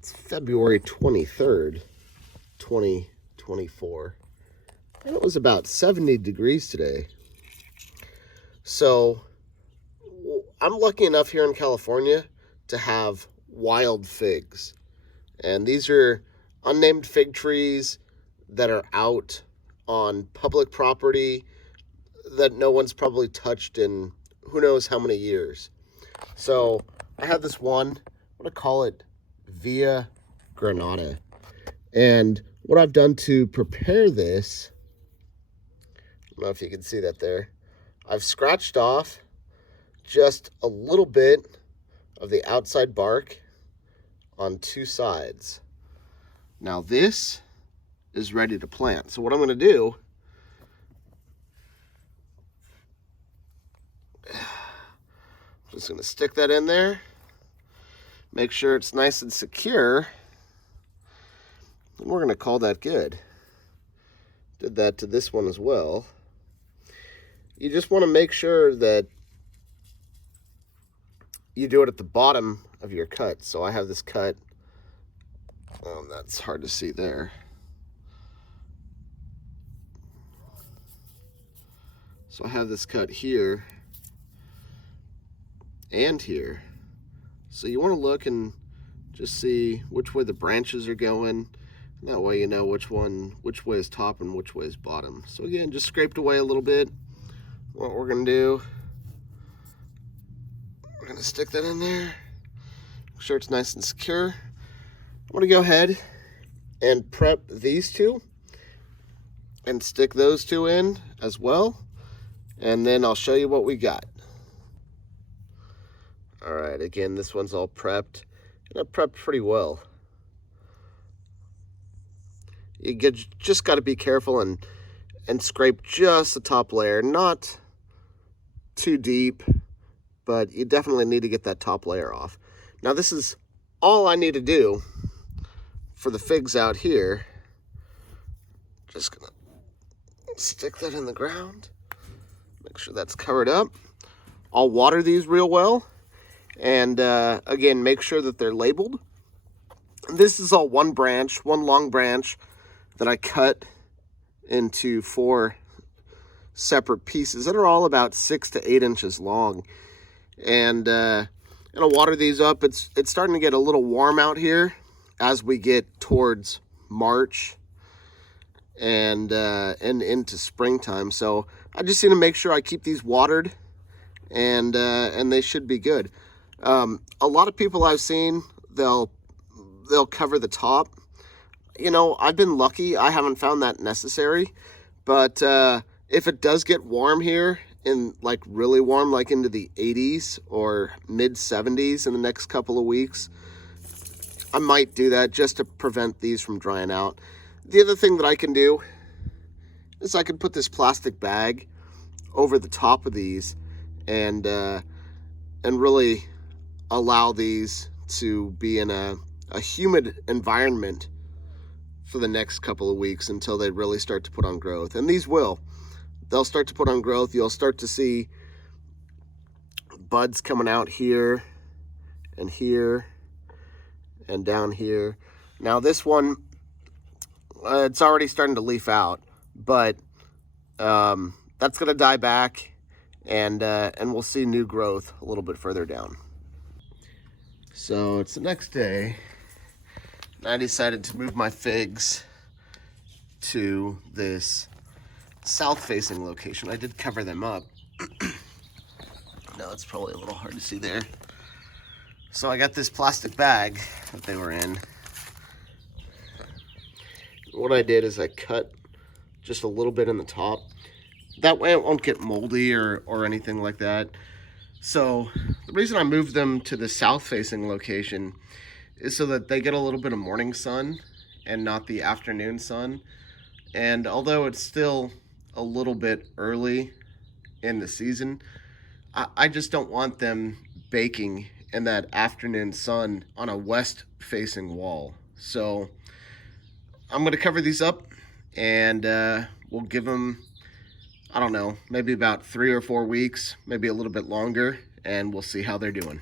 It's February 23rd, 2024. And it was about 70 degrees today. So I'm lucky enough here in California to have wild figs. And these are unnamed fig trees that are out on public property that no one's probably touched in who knows how many years. So I have this one, I'm going to call it Via Granada. And what I've done to prepare this, I don't know if you can see that there, I've scratched off just a little bit of the outside bark on two sides. Now this is ready to plant. So what I'm going to do, I'm just going to stick that in there, make sure it's nice and secure, and we're going to call that good. Did that to this one as well. You just want to make sure that you do it at the bottom of your cut. So I have this cut, that's hard to see there. So I have this cut here and here. So you want to look and just see which way the branches are going. That way you know which way is top and which way is bottom. So again, just scraped away a little bit. What we're gonna do, we're gonna stick that in there, make sure it's nice and secure. I'm gonna go ahead and prep these two and stick those two in as well. And then I'll show you what we got. All right, again, this one's all prepped, and I prepped pretty well. You just got to be careful and scrape just the top layer, not too deep, but you definitely need to get that top layer off. Now this is all I need to do for the figs out here. Just gonna stick that in the ground, make sure that's covered up. I'll water these real well, and again, make sure that they're labeled. This is all one branch, one long branch that I cut into 4 separate pieces that are all about 6 to 8 inches long. And I'll water these up. It's starting to get a little warm out here as we get towards March and into springtime. So I just need to make sure I keep these watered, and they should be good. A lot of people I've seen, they'll cover the top. You know, I've been lucky. I haven't found that necessary. But if it does get warm here, in like really warm, like into the 80s or mid 70s in the next couple of weeks, I might do that just to prevent these from drying out. The other thing that I can do is I can put this plastic bag over the top of these and really allow these to be in a humid environment for the next couple of weeks until they really start to put on growth. And these they'll start to put on growth. You'll start to see buds coming out here and down here. Now this one, it's already starting to leaf out, but that's gonna die back, and we'll see new growth a little bit further down. So it's the next day, and I decided to move my figs to this south-facing location. I did cover them up. Now it's probably a little hard to see there. So I got this plastic bag that they were in. What I did is I cut just a little bit in the top. That way it won't get moldy or anything like that. So the reason I moved them to the south-facing location is so that they get a little bit of morning sun and not the afternoon sun. And although it's still a little bit early in the season, I just don't want them baking in that afternoon sun on a west-facing wall. So I'm going to cover these up, and we'll give them, I don't know, maybe about 3 or 4 weeks, maybe a little bit longer, and we'll see how they're doing.